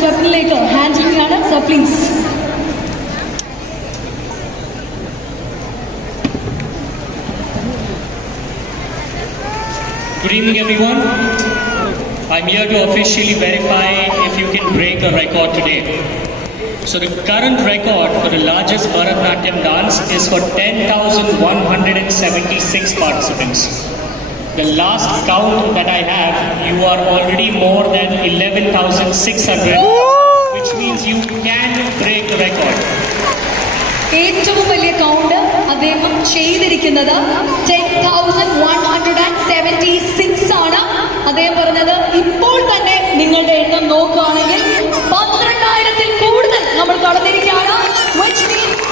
സ്റ്റെപ്പിലേക്ക് handling ആണ്. Sir please. Good evening, everyone. I'm here to officially verify if you can break a record today. So the current record for the largest Bharatanatyam dance is for 10,176 participants. The last count that I have, you are already more than 11,600, which means you can break the record. ഏറ്റവും വലിയ count അദ്ദേഹം ചെയ്തിരിക്കുന്നത് 10,176 ആണ്. അദ്ദേഹം പറഞ്ഞത് ഇപ്പോൾ തന്നെ നിങ്ങളുടെ എണ്ണം നോക്കുകയാണെങ്കിൽ 12,000-ൽ കൂടുതൽ നമ്മൾ കടന്നിരിക്കുകയാണ്.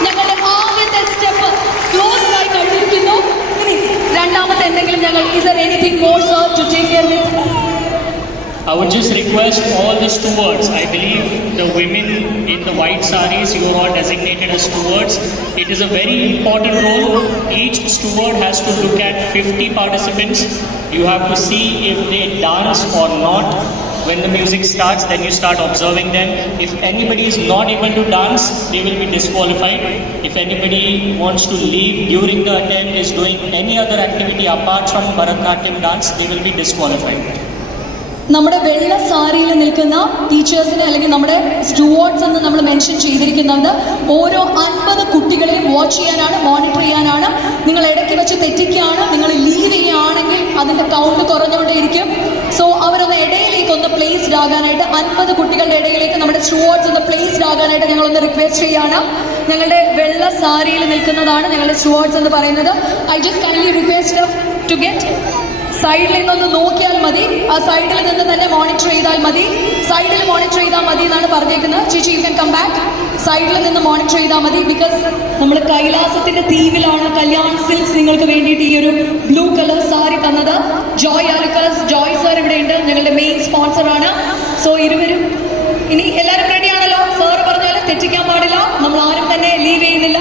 ഞങ്ങളുടെ ആദ്യത്തെ സ്റ്റെപ്പ് ക്ലോസ് ആയി കഴിഞ്ഞിരിക്കുന്നു. ഇനി രണ്ടാമത്തെ എന്തെങ്കിലും ഞങ്ങൾ is there anything more sir to take care with? I would just request all the stewards, I believe the women in the white sarees, you are all designated as stewards. It is a very important role. Each steward has to look at 50 participants. You have to see if they dance or not. When the music starts, then you start observing them. If anybody is not able to dance, they will be disqualified. If anybody wants to leave during the attempt, is doing any other activity apart from Bharatanatyam dance, they will be disqualified. നമ്മുടെ വെള്ള സാരിയിൽ നിൽക്കുന്ന ടീച്ചേഴ്സിനെ അല്ലെങ്കിൽ നമ്മുടെ stewards എന്ന് നമ്മൾ mention ചെയ്തിരിക്കുന്നത് ഓരോ 50 കുട്ടികളെയും വാച്ച് ചെയ്യാനാണ്, മോണിറ്റർ ചെയ്യാനാണ്. നിങ്ങൾ ഇടയ്ക്ക് വെച്ച് തെറ്റിക്കുകയാണ്, നിങ്ങൾ ലീവ് ചെയ്യുകയാണെങ്കിൽ അതിൻ്റെ കൗണ്ട് കുറഞ്ഞുകൊണ്ടേയിരിക്കും. സോ അവരൊന്ന് ഇടയിലേക്ക് ഒന്ന് പ്ലേസ്ഡ് ആകാനായിട്ട് 50 കുട്ടികളുടെ ഇടയിലേക്ക് നമ്മുടെ സ്റ്റുവാർഡ്സ് ഒന്ന് പ്ലേസ്ഡ് ആകാനായിട്ട് ഞങ്ങളൊന്ന് റിക്വസ്റ്റ് ചെയ്യുകയാണ്. ഞങ്ങളുടെ വെള്ള സാരിയിൽ നിൽക്കുന്നതാണ് ഞങ്ങളുടെ സ്റ്റുവാർഡ്സ് എന്ന് പറയുന്നത്. I just kindly request to get സൈഡിൽ നിന്നൊന്ന് നോക്കിയാൽ മതി, ആ സൈഡിൽ നിന്ന് തന്നെ മോണിറ്റർ ചെയ്താൽ മതി. സൈഡിൽ മോണിറ്റർ ചെയ്താൽ മതി എന്നാണ് പറഞ്ഞേക്കുന്നത്. ചേച്ചി യു ക്യാൻ കം ബാക്ക്. സൈഡിൽ നിന്ന് മോണിറ്റർ ചെയ്താൽ മതി. ബിക്കോസ് നമ്മൾ കൈലാസത്തിന്റെ തീമിലാണ് കല്യാൺ സിൽക്സ് നിങ്ങൾക്ക് വേണ്ടിയിട്ട് ഈ ഒരു ബ്ലൂ കളർ സാരി തന്നത്. ജോയ് ആലുക്കസ്, ജോയ് സാർ ഇവിടെ ഉണ്ട്, ഞങ്ങളുടെ മെയിൻ സ്പോൺസറാണ്. സോ ഇരുവരും ഇനി എല്ലാവരും റെഡിയാണല്ലോ? സാറ് പറഞ്ഞാലും തെറ്റിക്കാൻ പാടില്ല, നമ്മൾ ആരും തന്നെ ലീവ് ചെയ്യുന്നില്ല.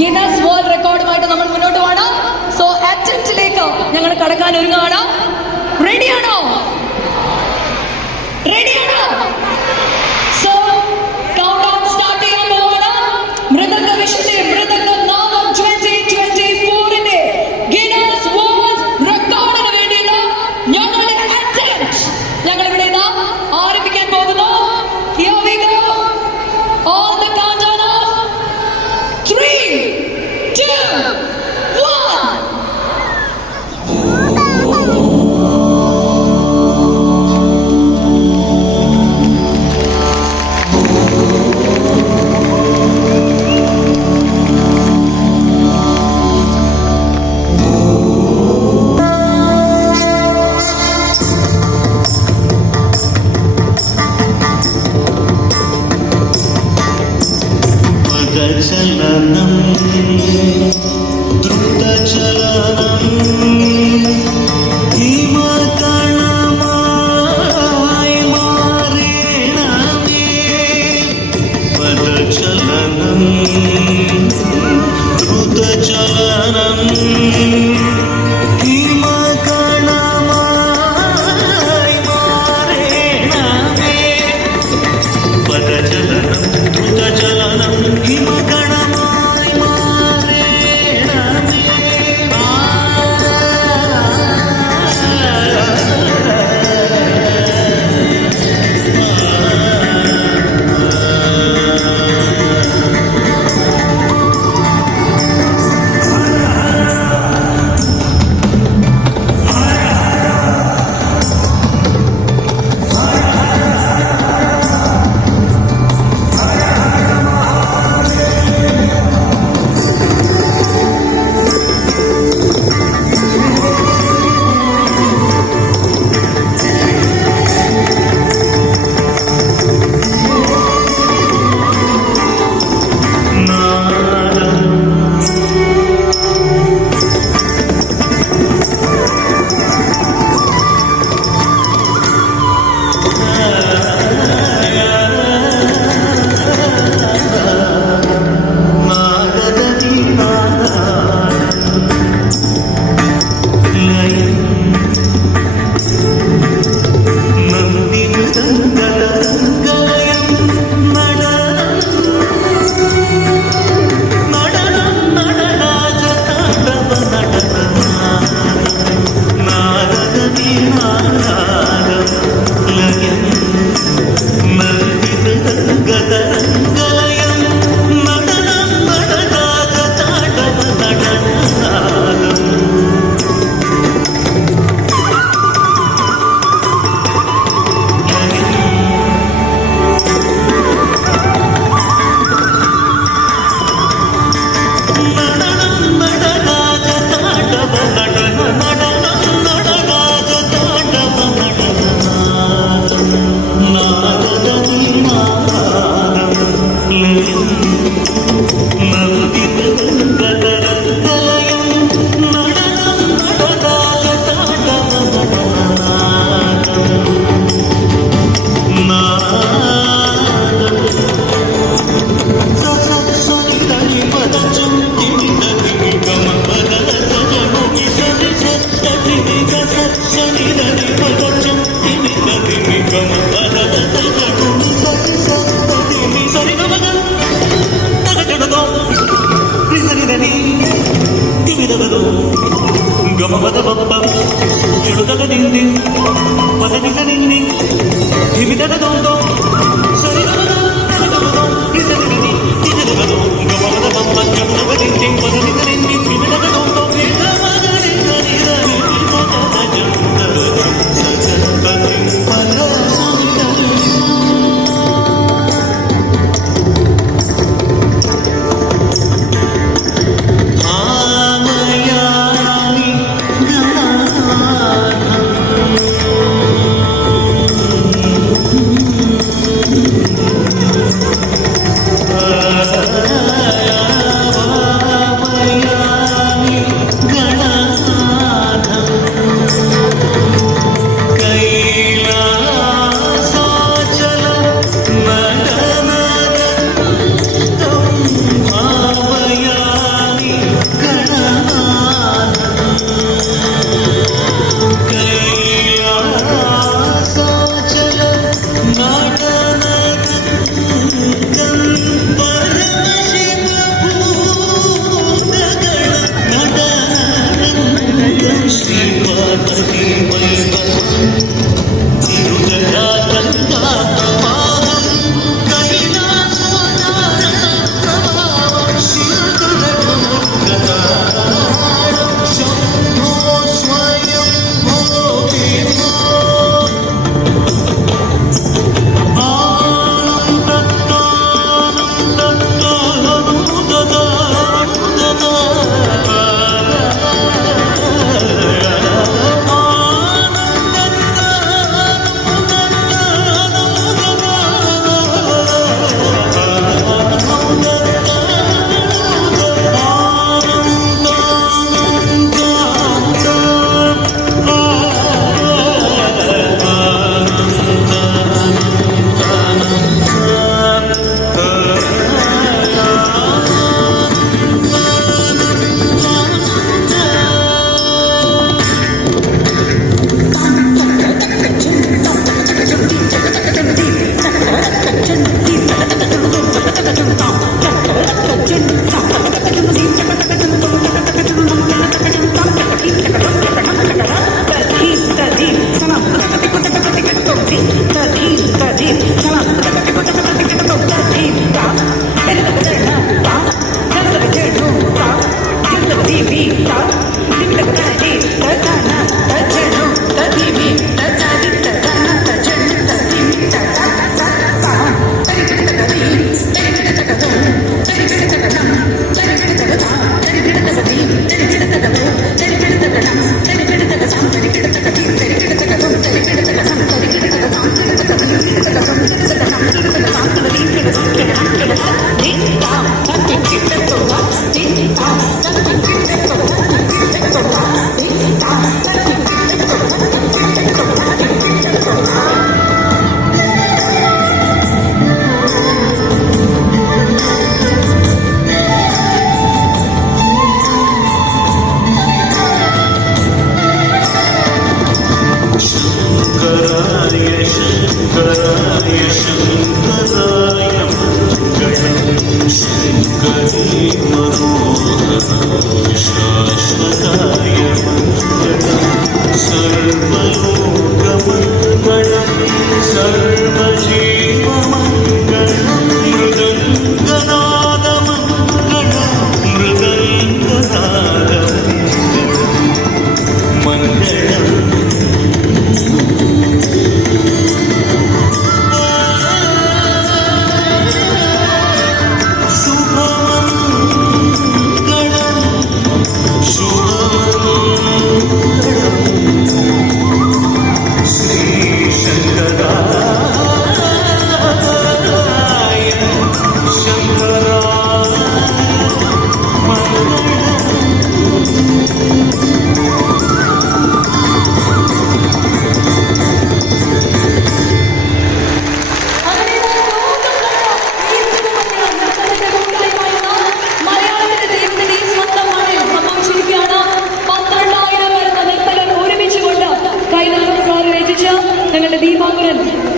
ഗിന്നസ് വേൾഡ് റെക്കോർഡുമായിട്ട് നമ്മൾ മുന്നോട്ട് പോകണം. സോ അറ്റംപ്റ്റിലേക്ക് ഞങ്ങൾ കടക്കാൻ ഒരുങ്ങാണ്. റെഡിയാണോ? റെഡിയാണോ? സോ കൗണ്ട് ഡൗൺ സ്റ്റാർട്ട് ചെയ്യാൻ പോവാണ്. മൃദംഗ വിഷുവിന്റെ മൃദംഗ നാദം 2024ന്റെ ഗിന്നസ് വേൾഡ് റെക്കോർഡിന് വേണ്ടിയുള്ള ഞങ്ങളുടെ അറ്റംപ്റ്റ് ഞങ്ങൾ ഇവിടെ ആരംഭിക്കാൻ പോകുന്നു. Here we go. On the countdown of 3, 2, 1. గమపద Bappa చుడుదగ దింది పదని సనింది ధిమిదగ దొందో సరిగమదో తనగమదో ఇసరిగని ఇజరగదో గమపద బప్ప చుడుదగ దింది పదని సనింది ధిమిదగ దొందో వేదమగరి సరిదని పద జందర సజపతి పద సమితరి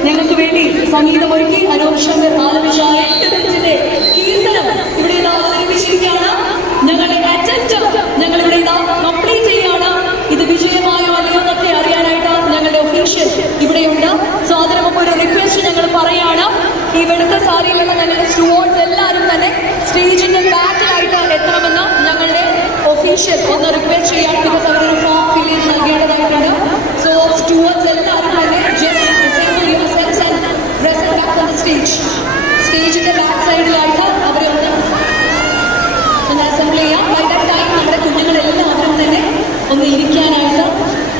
ഞങ്ങൾക്ക് വേണ്ടി സംഗീതമൊരുക്കി അനൂപ് ശങ്കർ ആലപിച്ച 8 മിനിറ്റിന്റെ കീർത്തനം ഇവിടെ അവതരിപ്പിച്ചിരിക്കുകയാണ്. ഞങ്ങളുടെ അറ്റംപ്റ്റ് ഞങ്ങൾ ഇവിടെ കംപ്ലീറ്റ് ചെയ്യുകയാണ്. ഇത് വിജയമായോ അല്ലയോ എന്നൊക്കെ അറിയാനായിട്ട് ഞങ്ങളുടെ ഒഫീഷ്യൽ ഇവിടെയുണ്ട്. സോ അതിന് മുമ്പ് ഒരു റിക്വസ്റ്റ് ഞങ്ങൾ പറയാണ്. ഈ വെളുത്ത സാരിയിലുള്ള ഞങ്ങളുടെ സ്റ്റുവേർഡ്സ് എല്ലാവരും തന്നെ സ്റ്റേജിന്റെ ബാക്കിലായിട്ട് എത്തണമെന്ന് ഞങ്ങളുടെ ഒഫീഷ്യൽ ഒന്ന് റിക്വസ്റ്റ് ചെയ്യാൻ, ബിക്കോസ് അവരൊരു ഫോം ഫിൽ ചെയ്ത് നൽകേണ്ടതായിട്ടുണ്ട്. സോ സ്റ്റുവേർഡ്സ് എല്ലാവരും തന്നെ just assemble yourselves and present back on the stage. സ്റ്റേജിന്റെ ബാക്ക് സൈഡിലായിട്ട് അവരെ ഒന്ന് അസംബിൾ ചെയ്യാം. ബൈ ദാറ്റ് ടൈം നമ്മുടെ കുഞ്ഞുങ്ങളെല്ലാവരും തന്നെ ഒന്ന് ഇരിക്കാനായിട്ട്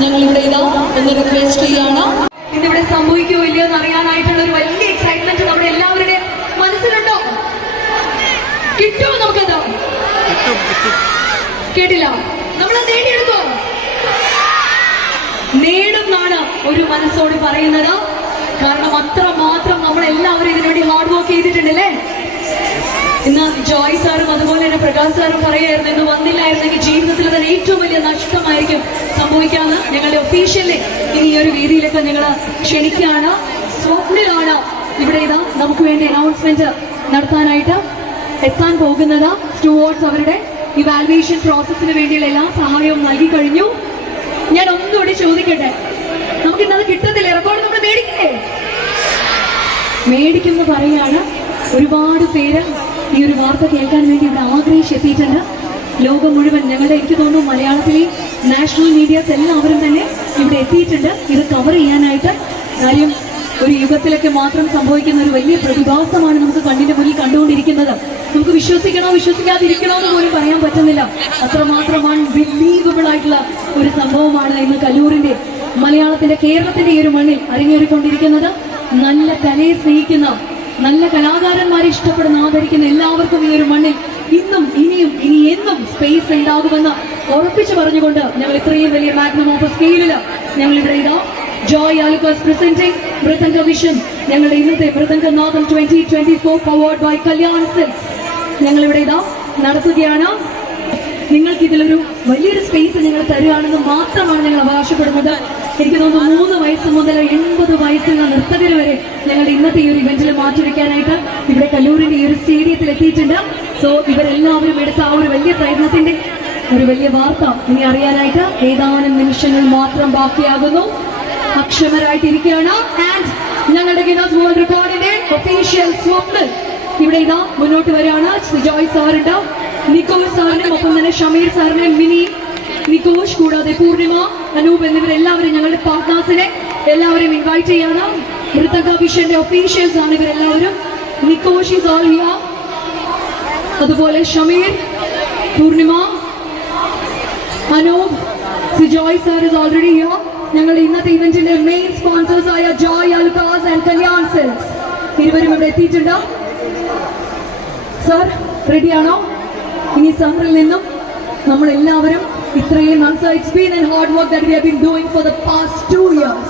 ഞങ്ങൾ ഇവിടെ ഇതാ ഒന്ന് റിക്വസ്റ്റ് ചെയ്യാണ്. ഇതിവിടെ സംഭവിക്കുമോ ഇല്ലയോ എന്ന് അറിയാനായിട്ടുള്ള ഒരു വലിയ എക്സൈറ്റ്മെന്റ് നമ്മുടെ എല്ലാവരുടെയും മനസ്സിലുണ്ടോ? കിട്ടുമോ നമുക്കത്? കേട്ടില്ല, നമ്മൾ നേടിയെടുത്തോ? നേടുന്നാണ് ഒരു മനസ്സോട് പറയുന്നത്. കാരണം അത്രമാത്രം നമ്മളെല്ലാവരും ഇതിനുവേണ്ടി ഹാർഡ് വർക്ക് ചെയ്തിട്ടുണ്ടല്ലേ. ഇന്ന് ജോയ് സാറും അതുപോലെ തന്നെ പ്രകാശ് സാറും പറയായിരുന്നു, ഇന്ന് വന്നില്ലായിരുന്നെങ്കിൽ ജീവിതത്തിൽ തന്നെ ഏറ്റവും വലിയ നഷ്ടമായിരിക്കും സംഭവിക്കാന്ന്. ഞങ്ങളുടെ ഒഫീഷ്യലി ഇനി ഈ ഒരു വേദിയിലേക്ക് ഞങ്ങൾ ക്ഷണിക്കുകയാണ്. സ്വപ്നയിലാണ് ഇവിടെ ഇതാ നമുക്ക് വേണ്ടി അനൗൺസ്മെന്റ് നടത്താനായിട്ട് എത്താൻ പോകുന്നത്. സ്റ്റുവേർഡ്സ് അവരുടെ ഇവാലുവേഷൻ പ്രോസസ്സിന് വേണ്ടിയുള്ള എല്ലാ സഹായവും നൽകി കഴിഞ്ഞു. ഞാൻ ഒന്നുകൂടി ചോദിക്കട്ടെ, നമുക്ക് ഇന്നത് കിട്ടത്തില്ലേ? റെക്കോർഡ് നമ്മൾ മേടിക്കില്ലേ? മേടിക്കുമെന്ന് പറയാണ്. ഒരുപാട് പേര് ഈ ഒരു വാർത്ത കേൾക്കാൻ വേണ്ടി ഇവിടെ ആഗ്രഹിച്ചെത്തിയിട്ടുണ്ട്. ലോകം മുഴുവൻ, ഞങ്ങളുടെ എനിക്ക് തോന്നുന്നു മലയാളത്തിലെ നാഷണൽ മീഡിയാസ് എല്ലാവരും തന്നെ ഇവിടെ എത്തിയിട്ടുണ്ട് ഇത് കവർ ചെയ്യാനായിട്ട്. കാര്യം ഒരു യുഗത്തിലൊക്കെ മാത്രം സംഭവിക്കുന്ന ഒരു വലിയ പ്രതിഭാസമാണ് നമുക്ക് കണ്ണിന്റെ മുന്നിൽ കണ്ടുകൊണ്ടിരിക്കുന്നത്. നമുക്ക് വിശ്വസിക്കണോ വിശ്വസിക്കാതിരിക്കണോ എന്ന് പോലും പറയാൻ പറ്റുന്നില്ല. അത്രമാത്രമാണ് ബിലീവബിൾ ആയിട്ടുള്ള ഒരു സംഭവമാണ് ഇന്ന് കല്ലൂരിന്റെ, മലയാളത്തിന്റെ, കേരളത്തിന്റെ ഈ ഒരു മണ്ണിൽ അരങ്ങേറിക്കൊണ്ടിരിക്കുന്നത്. നല്ല കലയെ സ്നേഹിക്കുന്ന, നല്ല കലാകാരന്മാരെ ഇഷ്ടപ്പെടുന്ന, ആദരിക്കുന്ന എല്ലാവർക്കും ഈ ഒരു മണ്ണിൽ ഇന്നും ഇനിയും ഇനി എന്നും സ്പേസ് ഉണ്ടാകുമെന്ന് ഉറപ്പിച്ചു പറഞ്ഞുകൊണ്ട് ഞങ്ങൾ ഇത്രയും വലിയ മാഗ്നം ഓഫ് സ്കെയിലിൽ ഞങ്ങൾ ഇവിടെ ഇതാ ജോയ് ആലുക്കാസ് പ്രസന്റിംഗ് മൃദംഗ വിഷൻ, ഞങ്ങളുടെ ഇന്നത്തെ Mridanganadam 2024 powered by Kalyan silks ഞങ്ങൾ ഇവിടെ ഇതാ നടത്തുകയാണ്. നിങ്ങൾക്ക് ഇതിലൊരു വലിയൊരു സ്പേസ് ഞങ്ങൾ തരികയാണെന്ന് മാത്രമാണ് ഞങ്ങൾ അവകാശപ്പെടുന്നത്. എനിക്ക് തോന്നുന്നു 3 വയസ്സ് മുതൽ 80 വയസ്സുള്ള നർത്തകർ വരെ ഞങ്ങളുടെ ഇന്നത്തെ ഈ ഒരു ഇവന്റിൽ മാറ്റിവെക്കാനായിട്ട് ഇവിടെ കല്ലൂരിന്റെ ഈ ഒരു സ്റ്റേഡിയത്തിൽ എത്തിയിട്ടുണ്ട്. സോ ഇവരെല്ലാവരും എടുത്ത ആ ഒരു വലിയ പ്രയത്നത്തിന്റെ ഒരു വലിയ വാർത്ത ഇനി അറിയാനായിട്ട് ഏതാനും നിമിഷങ്ങൾ മാത്രം ബാക്കിയാകുന്നു. അക്ഷമരായിട്ടിരിക്കുകയാണ്. ആൻഡ് ഞങ്ങളുടെ ഗിന്നസ് വേൾഡ് റെക്കോർഡിന്റെ ഒഫീഷ്യൽ സ്വപ്നം ഇവിടെ ഇതാ മുന്നോട്ട് വരികയാണ്. ജോയ് സാറുണ്ട്, നിക്കോഷ് സാറിനും ഒപ്പം തന്നെ ഷമീർ സാറിനെ, മിനി, നിക്കോഷ്, കൂടാതെ പൂർണിമ, അനൂപ് എന്നിവരെല്ലാവരും ഞങ്ങളുടെ പാർട്ട്നേഴ്സിനെ എല്ലാവരെയും ഇൻവൈറ്റ് ചെയ്യാണ്. മൃദംഗ വിഷന്റെ ഒഫീഷ്യൽസ് ആണ് ഇവരെല്ലാവരും. നിക്കോഷ് ഈസ് ഓൾ ഹിയർ, അതുപോലെ Shameer, Poornima, Anoop, Joy sir is already here. ഞങ്ങളുടെ ഇന്നത്തെ ഇവന്റിന്റെ മെയിൻ സ്പോൺസേഴ്സ് ആയ ജോയ് ആലുക്കാസ് ആൻഡ് കല്യാൺ സിൽക്സ് ഇരുവരും ഇവിടെ എത്തിയിട്ടുണ്ട്. സാർ റെഡിയാണോ? ഇനി സാറിൽ നിന്നും നമ്മൾ എല്ലാവരും ഇത്രയും it's been an hard work that we have been doing for the past 2 years.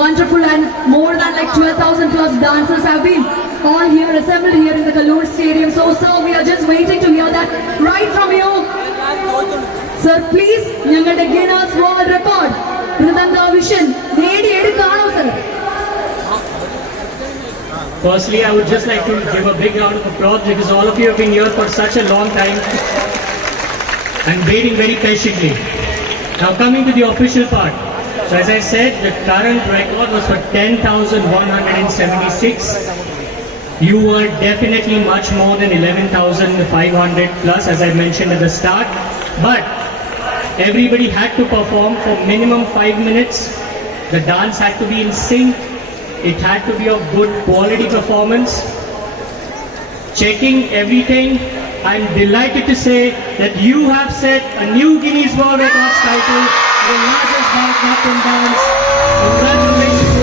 Wonderful, and more than like 12,000 plus dancers have been all here assembled here in the Kallur Stadium. So sir, we are just waiting to hear that right from you. Sir, please, ഞങ്ങളുടെ Guinness World Record Mridanga vision നേടിയെടുക്കാണോ sir? Firstly, I would just like to give a big round of applause because all of you have been here for such a long time and waiting very patiently. Now coming to the official part. So as I said, the current record was for 10,176. You were definitely much more than 11,500 plus, as I mentioned at the start. But everybody had to perform for minimum 5 minutes. The dance had to be in sync. It had to be of good quality performance. Checking everything, I'm delighted to say that you have set a new Guinness World Records title, the largest Bharatanatyam dance. Congratulations.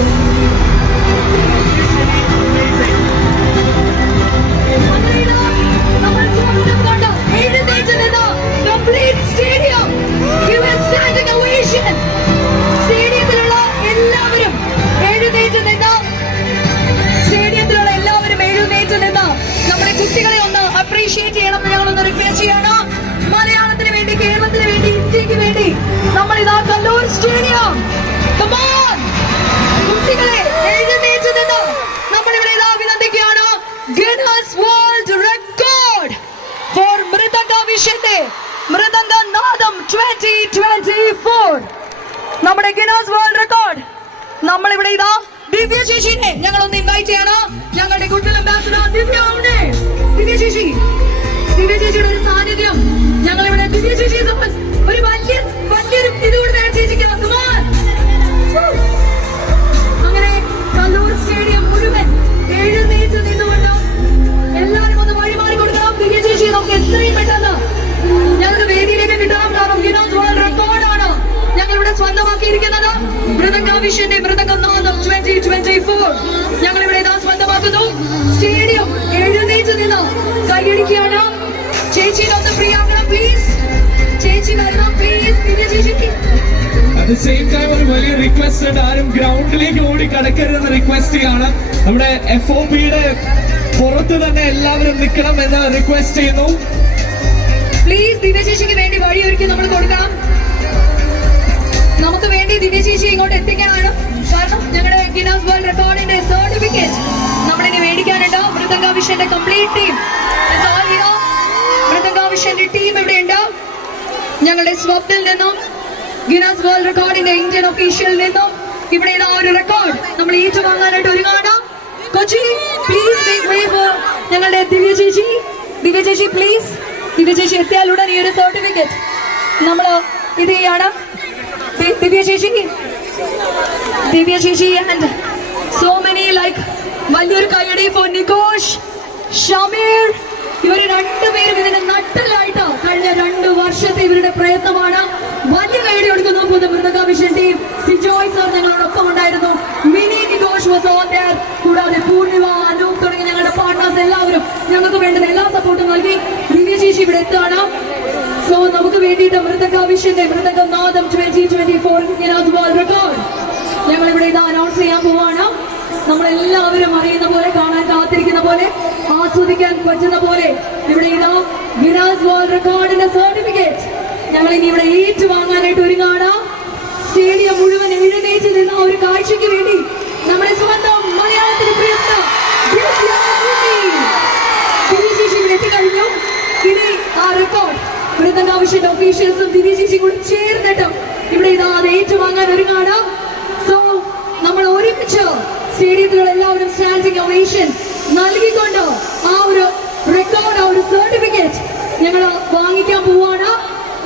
Complete stadium. Give a standing ovation. സ്റ്റേഡിയത്തിലുള്ള എല്ലാവരും എഴുന്നേറ്റ് നിന്ന്, സ്റ്റേഡിയത്തിലുള്ള എല്ലാവരും എഴുന്നേറ്റ് നിന്ന് നമ്മുടെ കുട്ടികളെ ഒന്ന് appreciate ചെയ്യണം. ഞങ്ങളൊന്ന് റിക്വസ്റ്റ് ചെയ്യണം. മലയാളത്തിന് വേണ്ടി, കേരളത്തിന് വേണ്ടി, ഇന്ത്യക്ക് വേണ്ടി നമ്മൾ ഇതാ കല്ലൂർ സ്റ്റേഡിയം. Come on. കുട്ടികളെ എഴുന്നേറ്റ് നിന്ന് നമ്മളിവിടെ ഇതാ അഭിനന്ദിക്കുകയാണ്. Guinness World Record for മൃദംഗ വിഷന്റെ മൃദംഗനാഥം 2020. നമ്മുടെ ഗിന്നസ് വേൾഡ് റെക്കോർഡ്. നമ്മളിവിടെ ഇതാ ദിവ്യ ചേച്ചിനെ ഞങ്ങളൊന്ന് ഇൻവൈറ്റ് ചെയ്യണം. ഞങ്ങളുടെ കുട്ടൽ അംബാസഡർ ദിവ്യ ഉണ്ട്. ദിവ്യ ചേച്ചിയുടെ ഒരു സാന്നിധ്യം ഞങ്ങളിവിടെ ദിവ്യ ചേച്ചിയെ ഒരു വലിയൊരു ഇതുകൂടെ നേരെ ചേച്ചിക്ക്. അങ്ങനെ കല്ലൂർ സ്റ്റേഡിയം മുഴുവൻ എഴുന്നേറ്റ് നിന്നുകൊണ്ട് എല്ലാവരും ഒന്ന് വഴിമാറി കൊടുക്കണം. ദിവ്യ ചേച്ചി നമുക്ക് എത്രയും പെട്ടെന്ന് ഞങ്ങളുടെ വേദിയിലേക്ക് കിട്ടണം. കാരണം ഗിന്നസ് വേൾഡ് റെക്കോർഡാണ് ഞങ്ങളിവിടെ സ്വന്തമാക്കിയിരിക്കുന്നത്. മൃദംഗാവിഷന്റെ മൃദംഗനാദം 2024 ഞങ്ങളിവിടെ ഇതാ സ്വന്തമാക്കുന്നു. സ്റ്റേഡിയം എഴുന്നേറ്റ് നിന്ന് കൈയടിക്കുകയാണ്. ചേച്ചിയുടെ ഒന്ന് ഫ്രീ ആക്കണം പ്ലീസ്. ചേച്ചി വരണം പ്ലീസ്. ദിവ്യ ചേച്ചിക്ക് അറ്റ് ദ സെയിം ടൈം ഒരു വലിയ റിക്വസ്റ്റ് ഉണ്ട്. ആരും ഗ്രൗണ്ടിലേക്ക് ഓടി കടക്കരുതെന്ന് റിക്വസ്റ്റ് ചെയ്യാണ്. നമ്മുടെ FOPയുടെ പുറത്ത് തന്നെ എല്ലാവരും നിൽക്കണം എന്ന് റിക്വസ്റ്റ് ചെയ്യുന്നു. പ്ലീസ് ദിവ്യ ചേച്ചിക്ക് വേണ്ടി വഴിയൊരുക്കി നമ്മൾ കൊടുക്കണം. നമുക്ക് വേണ്ടി ദിവ്യ ചേച്ചി ഇങ്ങോട്ട് എത്തിക്കാനാണ്. കാരണം ഞങ്ങളുടെ ഗിന്നസ് വേൾഡ് റെക്കോർഡിന്റെ സർട്ടിഫിക്കറ്റ് നമ്മളിനി മേടിക്കാനുണ്ട്. മൃദംഗാവിഷന്റെ കംപ്ലീറ്റ് ടീം മൃദംഗാവിഷന്റെ ടീം ഇവിടെയുണ്ട്. ഞങ്ങളുടെ സ്വപ്നിൽ നിന്നും ഗിന്നസ് വേൾഡ് റെക്കോർഡിന്റെ ഇന്ത്യൻ ഒഫീഷ്യലിൽ നിന്നും ഇവിടെ ഇതാ ഒരു റെക്കോർഡ് നമ്മൾ ഏറ്റുവാങ്ങാനായിട്ട് ഒരുങ്ങാണ്. Kochi please make way for ഞങ്ങളുടെ ദിവ്യ ചേച്ചി. ദിവ്യ ചേച്ചി പ്ലീസ്. ദിവ്യ ചേച്ചി എത്തിയാലുടൻ ഈ ഒരു സർട്ടിഫിക്കറ്റ് നമ്മൾ ഇത് ചെയ്യാണ്. ദിവ്യ ചേച്ചി ആൻഡ് സോ മെനി ലൈക്ക് വലിയൊരു കൈയടി ഫോർ നികോഷ്, ഷമീർ. ഇവര് രണ്ടുപേരും ഇതിന്റെ നട്ടലായിട്ട് കഴിഞ്ഞ 2 വർഷത്തെ ഇവരുടെ പ്രയത്നമാണ്. വലിയ കൈയടി കൊടുക്കുന്നു for the Mridangavision team. Sijoy sir ഞങ്ങളോടൊപ്പം ഉണ്ടായിരുന്നു. Mini Nikosh was on there. കൂടാതെ പൂർണിമ, അനൂപ് തുടങ്ങിയ ഞങ്ങളുടെ പാർട്ട്നേഴ്സ് എല്ലാവരും ഞങ്ങൾക്ക് വേണ്ടുന്ന എല്ലാ സപ്പോർട്ടും നൽകി. ദിവ്യ ചേച്ചി ഇവിടെ എത്തുകയാണ്. സോ നമുക്ക് വേണ്ടിയിട്ട് മൃദംഗാവിഷന്റെ മൃദംഗനാദം 2024 ഗിന്നസ് വേൾഡ് റെക്കോർഡ് ഞങ്ങൾ ഇവിടെ ഇത് അനൗൺസ് ചെയ്യാൻ പോവാണ്. നമ്മളെല്ലാവരും അറിയുന്ന പോലെ, കാണാൻ കാത്തിരിക്കുന്ന പോലെ, ആസ്വദിക്കാൻ പറ്റുന്ന പോലെ ഇവിടെ ഇതാ ഗിന്നസ് വേൾഡ് റെക്കോർഡിന്റെ സർട്ടിഫിക്കറ്റ് ഞങ്ങൾ ഇനി ഇവിടെ ഏറ്റുവാങ്ങാനായിട്ട് ഒരുങ്ങാണ്. സ്റ്റേഡിയം മുഴുവൻ എഴുന്നേറ്റ് നിന്ന ഒരു കാഴ്ചയ്ക്ക് വേണ്ടി നമ്മുടെ സ്വന്തം മലയാളത്തിന് പ്രിയപ്പെട്ട ദിവ്യ ചേച്ചി ഇവിടെ എത്തിക്കഴിഞ്ഞു. ഇനി ആ റെക്കോർഡ് മൃദംഗാവിഷന്റെ ഒഫീഷ്യൽസും ദിവ്യ ചേച്ചി കൂടി ചേർന്നിട്ടും ഇവിടെ ഇതാ അത് ഏറ്റുവാങ്ങാൻ ഒരുങ്ങാണ്. സോ നമ്മൾ ഒരുമിച്ച് സ്റ്റേഡിയത്തിലുള്ള എല്ലാവരും സ്റ്റാൻഡിംഗ് ഒവേഷൻ നൽകിക്കൊണ്ട് ആ ഒരു റെക്കോർഡ്, ആ ഒരു സർട്ടിഫിക്കറ്റ് ഞങ്ങൾ വാങ്ങിക്കാൻ പോവാണ്.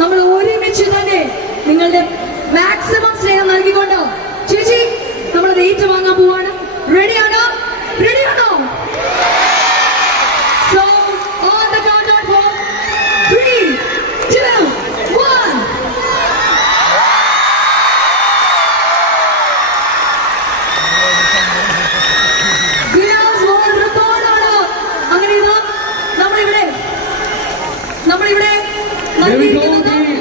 നമ്മൾ ഒരുമിച്ച് തന്നെ നിങ്ങളുടെ മാക്സിമം സ്നേഹം നൽകിക്കൊണ്ട് ചേച്ചി നമ്മൾ ഏറ്റുവാങ്ങാൻ പോവാണ്. റെഡിയാണോ? So on the count of 3, 2, 1. Guinness world റെക്കോർഡാണ്. അങ്ങനെ ഇതാ നമ്മളിവിടെ Here we go.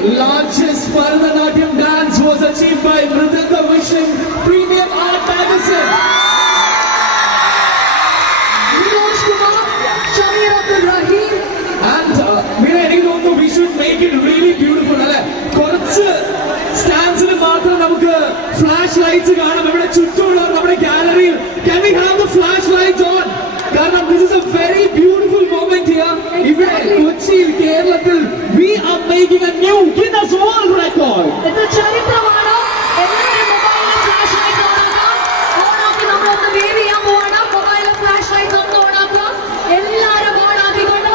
The largest Bharatanatyam dance was achieved by Mridangavisham Premium Art Magazine. Nikosh Kumar, Shameer Abdul Rahim. And എനിക്ക് തോന്നുന്നു we should make it really beautiful. അല്ലെ, കുറച്ച് സ്റ്റാൻഡ്സിൽ മാത്രം നമുക്ക് ഫ്ലാഷ് ലൈറ്റ്സ് കാണാം. ഇവിടെ ചുറ്റുമുള്ള നമ്മുടെ ഗാലറിയിൽ can we have the flash lights on? കാരണം this is a very beautiful moment here. ഇവിടെ കൊച്ചിയിൽ, കേരളത്തിൽ we are making a new Guinness World Record. ഇത് ചരിത്രമാണ്. എല്ലാവരും മൊബൈലിൽ ഫ്ലാഷ് ലൈറ്റ്സ് ഓണാക്കാം. ഓണാക്കി നമ്മളൊന്ന് വേവ് ചെയ്യാൻ പോവാണ്. മൊബൈലിൽ ഫ്ലാഷ് ലൈറ്റ്സ് ഒന്ന് ഓണാക്കുക. എല്ലാവരും ഓണാക്കിക്കൊണ്ട്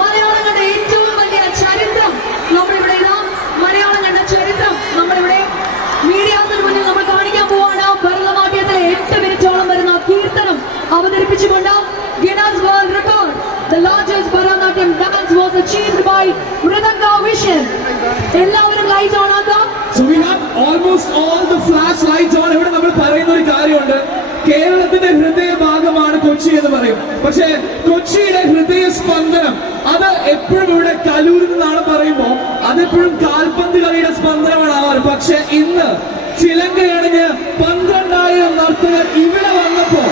മലയാളം കണ്ട ഏറ്റവും വലിയ ചരിത്രം നമ്മളിവിടെ ഇതാ മലയാളം കണ്ട ചരിത്രം നമ്മളിവിടെ മീഡിയാസിന് മുന്നിൽ നമ്മൾ കാണിക്കാൻ പോവാണ്. ഭരതനാട്യത്തിലെ 8 മിനിറ്റോളം വരുന്ന കീർത്തനം അവതരിപ്പിച്ചുകൊണ്ട് Guinness world record. The largest Bharatanatyam dance was achieved by Mridangavisham. എല്ലാവരും ലൈറ്റ് ഓൺ ആക്കാം. So we have almost all the flash lights on. ഇവിടെ നമ്മൾ പറയുന്ന ഒരു കാര്യമുണ്ട്, കേരളത്തിന്റെ ഹൃദയഭാഗമാണ് കൊച്ചി എന്ന് പറയും. പക്ഷേ കൊച്ചിയുടെ ഹൃദയ സ്പന്ദനം അത് എപ്പോഴും ഇവിടെ കലൂരിൽ നിന്നാണ് പറയുമ്പോൾ അതെപ്പോഴും കാൽപന്ത് കളിയുടെ സ്പന്ദനമാണ് ആവാറ്. പക്ഷെ ഇന്ന് ചിലങ്കയണിഞ്ഞ് 12,000 നർത്തകർ ഇവിടെ വന്നപ്പോ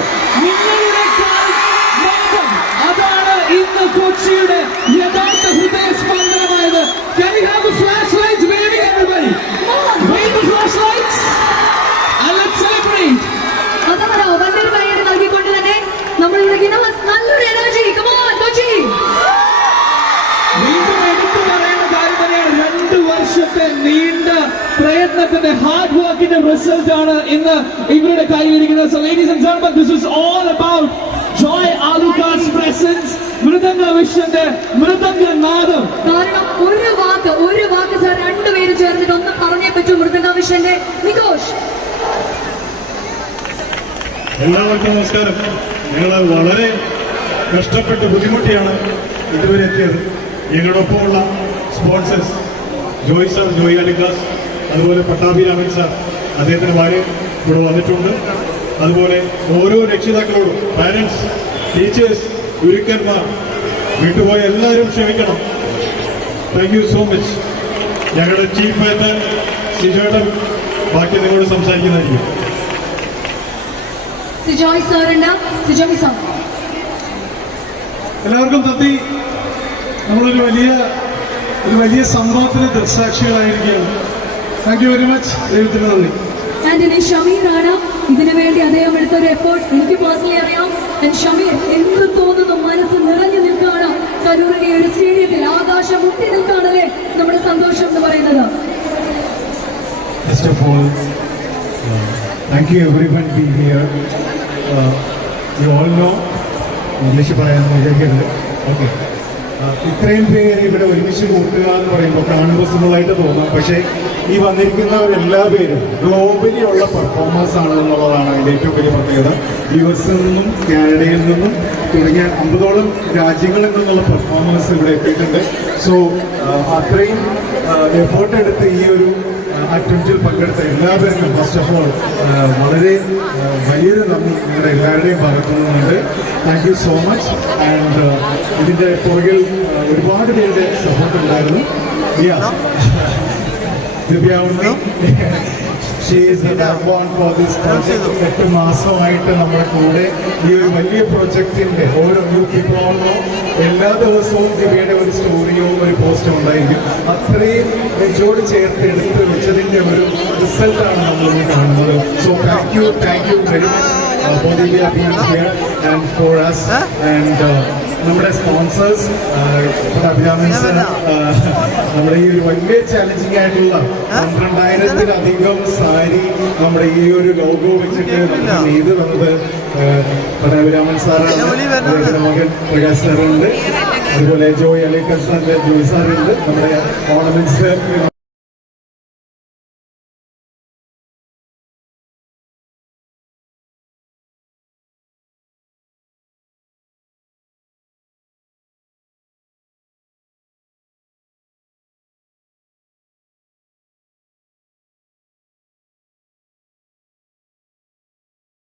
നിങ്ങളുടെ അതാണ് ഇന്ന് കൊച്ചിയുടെ യഥാർത്ഥ ഹൃദയ സ്പന്ദനമായത്. Can we have the flashlights waving, everybody? Wave the flashlights and let's celebrate. അതാണ് വലിയൊരു കൈയ്യടി നൽകിക്കൊണ്ട് തന്നെ നമ്മളിവിടെ ഗിന്നസ് നല്ലൊരു എനർജി. Come on Kochi. വീണ്ടും എടുത്തു പറയേണ്ട കാര്യം തന്നെയാണ്, 2 വർഷത്തെ നീണ്ട പ്രയത്നം പ്രയത്നത്തിന്റെ ഹാർഡ് വർക്കിന്റെ റിസൾട്ട് ആണ് ഇന്ന് ഇവരുടെ കയ്യിലിരിക്കുന്നത്. So ladies and gentlemen, this is all about Joy Alucard's presence. മൃദംഗ വിശ്വന്റെ മൃദംഗ നാദം. കാരണം ഒരു വാക്ക് സാർ രണ്ടുപേരും ചേർന്നിട്ട് ഒന്ന് പറഞ്ഞേ പറ്റൂ. മൃദംഗ വിശ്വന്റെ നികോഷ്. എല്ലാവർക്കും നമസ്കാരം. നിങ്ങൾ വളരെ കഷ്ടപ്പെട്ട് ബുദ്ധിമുട്ടിയാണ് ഇതുവരെ എത്തിയത്. ഞങ്ങളോടൊപ്പമുള്ള സ്പോൺസേഴ്സ് ജോയ് സാർ, ജോയ് അലിക്കാസ്, അതുപോലെ പട്ടാഭി രാമൻ സാർ, അദ്ദേഹത്തിന് ഭാര്യ ഇവിടെ വന്നിട്ടുണ്ട്. അതുപോലെ ഓരോ രക്ഷിതാക്കളോടും, പാരൻസ്, ടീച്ചേഴ്സ്, ഗുരുക്കന്മാർ, വിട്ടുപോയ എല്ലാവരും ക്ഷമിക്കണം. Thank you so much. ഞങ്ങളുടെ ചീഫ് മേത്തൻ സിജോട്ടൻ ബാക്കി നിങ്ങളോട് സംസാരിക്കുന്നതായിരിക്കും. സിജോയ് സാറുണ്ട്. സിജോയ് സാർ. എല്ലാവർക്കും നന്ദി. നമ്മളൊരു വലിയ സംഭവത്തിന് ദൃക്സാക്ഷികളായിരിക്കുകയാണ്. Thank you very much. ദൈവത്തിന് നന്ദി. ആൻഡ് ഇനി ഷമീറാണ്. ഇതിനു വേണ്ടി അദ്ദേഹം എടുത്തൊരു എഫേർട്ട് എനിക്ക് പേഴ്സണലി അറിയാം. ആൻഡ് ഷമീർ, എന്ത് തോന്നുന്നു? മനസ്സ് നിറഞ്ഞു നിൽക്കുകയാണ്. കരൂരിലെ ഒരു സ്റ്റേഡിയത്തിൽ ആകാശം മുട്ടി നിൽക്കുകയാണല്ലേ നമ്മുടെ സന്തോഷം എന്ന് പറയുന്നത്. First of all, thank you everyone being here. You all know, English പറയാമെന്ന് വിചാരിക്കരുത്. ഓക്കെ, ഇത്രയും പേര് ഇവിടെ ഒരുമിച്ച് കൂട്ടുക എന്ന് പറയുമ്പോൾ കാണുമ്പോൾ സിമ്പിളായിട്ട് തോന്നാം. പക്ഷേ ഈ വന്നിരിക്കുന്നവരെല്ലാ പേരും ഗ്ലോബലി ഉള്ള പെർഫോമൻസ് ആണ് എന്നുള്ളതാണ് അതിൻ്റെ ഏറ്റവും വലിയ പ്രത്യേകത. US-ൽ നിന്നും കാനഡയിൽ നിന്നും തുടങ്ങിയ 50ഓളം രാജ്യങ്ങളിൽ നിന്നുള്ള പെർഫോമൻസ് ഇവിടെ എത്തിയിട്ടുണ്ട്. സോ അത്രയും എഫേർട്ട് എടുത്ത് ഈ ഒരു അറ്റംപ്റ്റിൽ പങ്കെടുത്ത എല്ലാവരും ഫസ്റ്റ് ഓഫ് ഓൾ വളരെ വലിയൊരു നന്ദി നിങ്ങളുടെ എല്ലാവരുടെയും ഭാഗത്തു നിന്നുണ്ട്. Thank you so much. And ഇതിൻ്റെ പുറകിൽ ഒരുപാട് പേരുടെ സപ്പോർട്ട് ഉണ്ടായിരുന്നു. Divya Unni, she is the backbone for this project. 8 മാസമായിട്ട് നമ്മുടെ കൂടെ ഈ ഒരു വലിയ പ്രൊജക്റ്റിന്റെ ഓരോ യൂത്തിപ്പോണോ എല്ലാ ദിവസവും ദിവ്യയുടെ ഒരു സ്റ്റോറിയോ ഒരു പോസ്റ്റോ ഉണ്ടായിരിക്കും. അത്രയും നെഞ്ചോട് ചേർത്ത് എടുത്ത് വെച്ചതിന്റെ ഒരു റിസൾട്ടാണ് നമ്മളിന്ന് കാണുന്നത്. So thank you very much for Divya being here and for us and നമ്മുടെ സ്പോൺസേഴ്സ് അഭിരാമൻ സർ, നമ്മുടെ ഈ ഒരു വലിയ ചാലഞ്ചിങ് ആയിട്ടുള്ള 12,000-ലധികം സാരി നമ്മുടെ ഈ ഒരു ലോഗോ വെച്ചിട്ട് നമുക്ക് നെയ്ത് തന്നത് അഭിരാമൻ സാറാണ്. അദ്ദേഹത്തിന്റെ മകൻ പ്രകാശ് സാറുണ്ട്. അതുപോലെ ജോയ് അലിക്കസ്, ജോയ് സാറുണ്ട്. നമ്മുടെ ഓർണമെന്റ്സ്